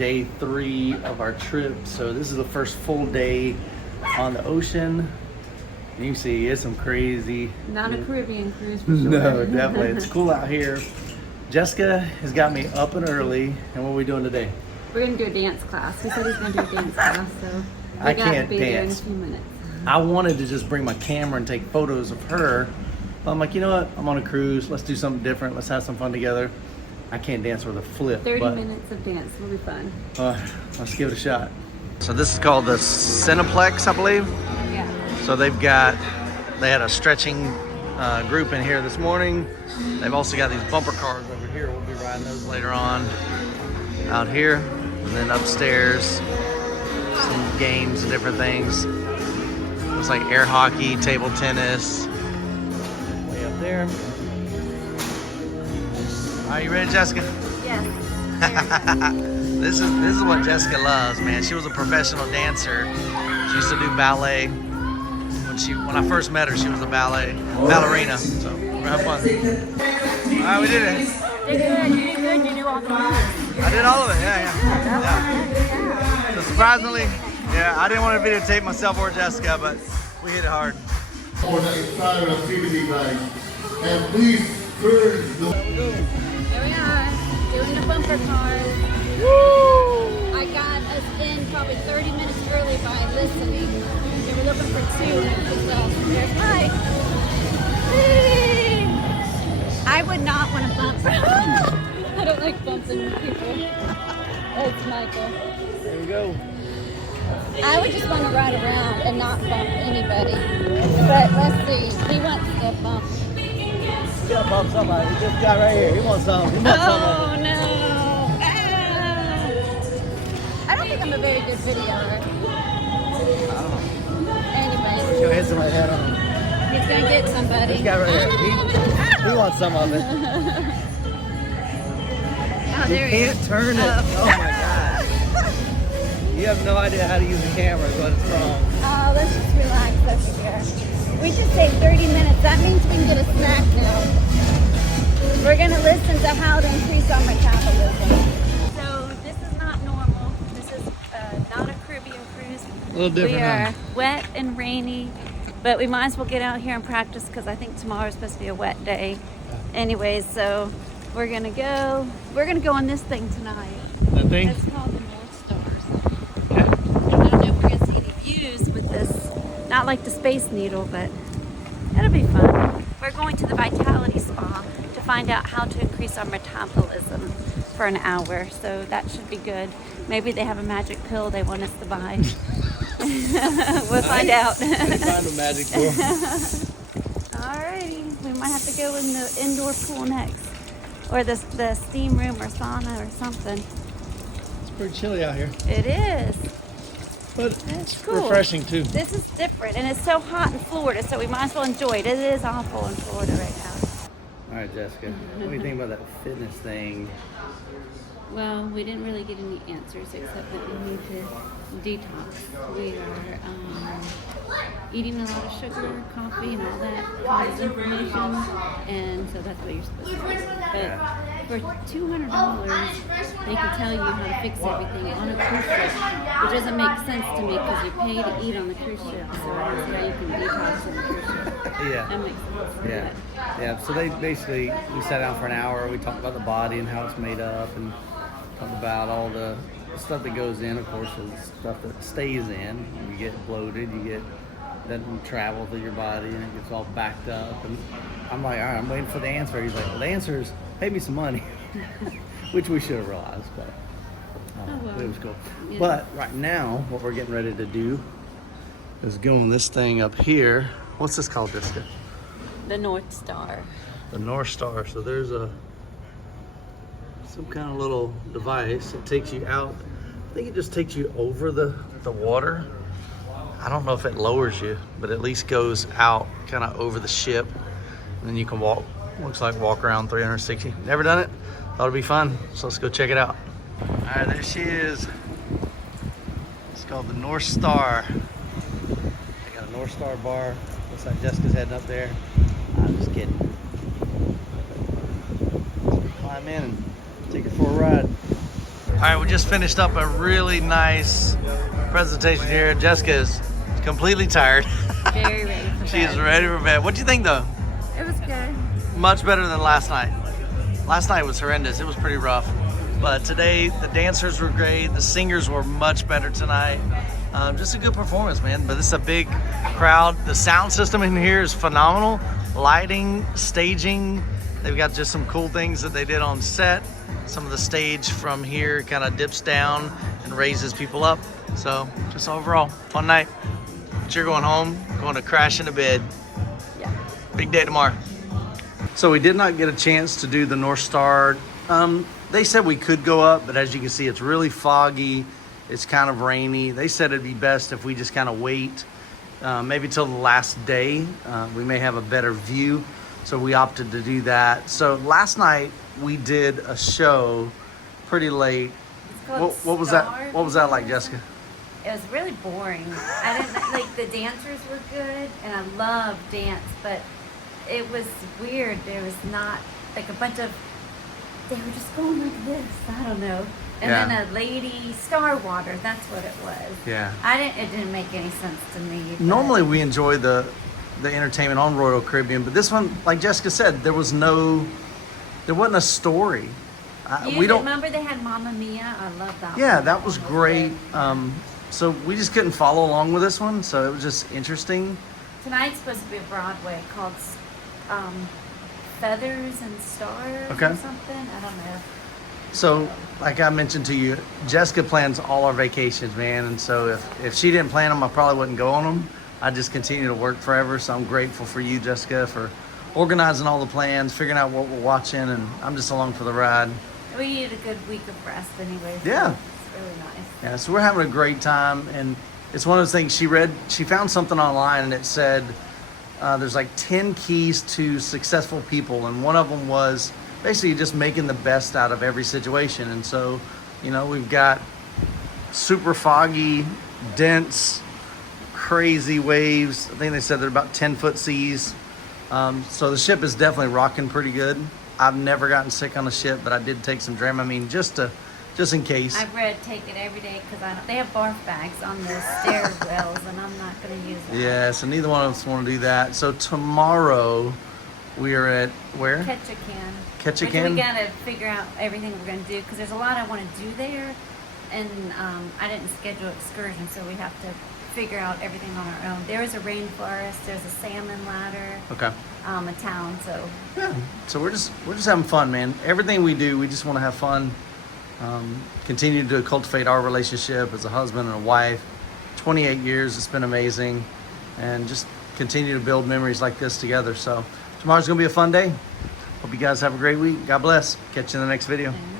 day 3 of our trip. So this is the first full day on the ocean. And you can see it's some crazy. Not a Caribbean cruise for sure. No, definitely. It's cool out here. Jessica has got me up and early. And what are we doing today? We're going to do a dance class. He said he's going to do a dance class, so I we got to can't be there in a dance. few minutes. I wanted to just bring my camera and take photos of her. But I'm like, you know what? I'm on a cruise. Let's do something different. Let's have some fun together. I can't dance with a flip. 30 but, minutes of dance will be fun. Let's give it a shot. So this is called the Cineplex, I believe. Yeah. So they had a stretching group in here this morning. They've also got these bumper cars over here. We'll be riding those later on out here. And then upstairs, some games and different things. Looks like air hockey, table tennis. Way up there. Are you ready, Jessica? Yes. This is what Jessica loves, man. She was a professional dancer. She used to do ballet. When I first met her, she was a ballerina. So we're gonna have fun. All right, we did it. You did good. You did good. You do all the moves. I did all of it. Yeah. So surprisingly, I didn't want to videotape myself or Jessica, but we hit it hard. For the entire activity, guys, and please turn the. Here we are, doing the bumper cars. Woo! I got us in probably 30 minutes early by listening. They were looking for 2, and there's Mike. I would not want to bump. I don't like bumping people. That's Michael. There we go. I would just want to ride around and not bump anybody. But let's see, he wants to bump. He's gonna bump somebody. He just got right here. He wants some. Oh no! Ah. I don't think I'm a very good videoer. I don't know. Anyway, He's gonna hit somebody's head on him. he's gonna get somebody. This guy right here. He wants some of it. Oh, there he Can't is. turn it. Oh my God. You have no idea how to use the camera, is what's wrong. Oh, let's just relax over here. We just saved 30 minutes. That means we can get a snack now. We're going to listen to how to increase our metabolism. So this is not normal. This is not a Caribbean cruise. A little different. We are huh? wet and rainy, but we might as well get out here and practice because I think tomorrow is supposed to be a wet day. Anyways, so we're going to go. We're going to go on this thing tonight. That thing? It's called the North Stars. Okay. I don't know if we're going to see any views with this. Not like the Space Needle, but it'll be fun. We're going to the Vitality Spa to find out how to increase our metabolism for an hour. So that should be good. Maybe they have a magic pill they want us to buy. We'll find out. They find a magic pool. Alrighty. We might have to go in the indoor pool next. Or the steam room or sauna or something. It's pretty chilly out here. It is. But It's cool. refreshing too. This is different, and it's so hot in Florida, so we might as well enjoy it. It is awful in Florida right now. All right, Jessica. What do you think about that fitness thing? Well, we didn't really get any answers except that we need to detox. We are eating a lot of sugar, coffee, and all that causes inflammation, and so that's what you're supposed to do. But for $200, they can tell you how to fix everything on a cruise ship, which doesn't make sense to me because you pay to eat on the cruise ship, so I don't see how you can detox on the cruise ship. Yeah. That makes sense. Yeah. So we sat down for an hour. We talked about the body and how it's made up, and talked about all the stuff that goes in. Of course, is stuff that stays in. You get bloated. Doesn't travel through your body, and it gets all backed up. And I'm like, all right, I'm waiting for the answer. He's like, well, the answer is pay me some money, which we should have realized, but it was cool. Yeah. But right now, what we're getting ready to do is go on this thing up here. What's this called, Jessica? The North Star. The North Star. So there's some kind of little device that takes you out. I think it just takes you over the water. I don't know if it lowers you, but at least goes out kind of over the ship. And then you can walk, looks like walk around 360. Never done it? Thought it'd be fun. So let's go check it out. All right, there she is. It's called the North Star. They got a North Star bar. Looks like Jessica's heading up there. I'm just kidding. Let's climb in and take her for a ride. All right, we just finished up a really nice presentation here. Jessica is completely tired. Very ready for She is bed. ready for bed. What do you think though? It was good. Much better than last night. Last night was horrendous. It was pretty rough. But today, the dancers were great. The singers were much better tonight. Just a good performance, man. But this is a big crowd. The sound system in here is phenomenal. Lighting, staging. They've got just some cool things that they did on set. Some of the stage from here kind of dips down and raises people up. So just overall, fun night. But you're going home, going to crash into bed. Yeah. Big day tomorrow. So we did not get a chance to do the North Star. They said we could go up, but as you can see, it's really foggy. It's kind of rainy. They said it'd be best if we just kind of wait, maybe till the last day. We may have a better view. So we opted to do that. So last night we did a show pretty late. It's called What was that? What was that like, Jessica? It was really boring. I didn't like the dancers were good, and I love dance, but it was weird. There was not like a bunch of. They were just going like this. I don't know. And Yeah. then a lady Star Water. That's what it was. Yeah. It didn't make any sense to me. but- Normally we enjoy the entertainment on Royal Caribbean, but this one, like Jessica said, there wasn't a story. We don't. remember they had Mamma Mia. I love that. Yeah, one. that was That great. good. So we just couldn't follow along with this one, so it was just interesting. Tonight's supposed to be a Broadway called Feathers and Stars Okay. or something. I don't know. So, like I mentioned to you, Jessica plans all our vacations, man. And so if she didn't plan them, I probably wouldn't go on them. I just continue to work forever. So I'm grateful for you, Jessica, for organizing all the plans, figuring out what we're watching, and I'm just along for the ride. We needed a good week of rest anyway. So Yeah. It's really nice. Yeah, so we're having a great time, and it's one of those things she found something online, and it said there's like 10 keys to successful people, and one of them was basically just making the best out of every situation. And so, we've got super foggy, dense, crazy waves. I think they said they're about 10-foot seas. So the ship is definitely rocking pretty good. I've never gotten sick on a ship, but I did take some Dramamine just in case. I've read take it every day because they have barf bags on the stairwells, and I'm not going to use them. Yeah, so neither one of us want to do that. So tomorrow we are at where? Ketchikan. Ketchikan? We got to figure out everything we're going to do because there's a lot I want to do there, and I didn't schedule excursions, so we have to figure out everything on our own. There is a rainforest. There's a salmon ladder. Okay. A town. So Yeah. So we're just having fun, man. Everything we do, we just want to have fun. Continue to cultivate our relationship as a husband and a wife. 28 years, it's been amazing. And just continue to build memories like this together. So tomorrow's going to be a fun day. Hope you guys have a great week. God bless. Catch you in the next video. Amen.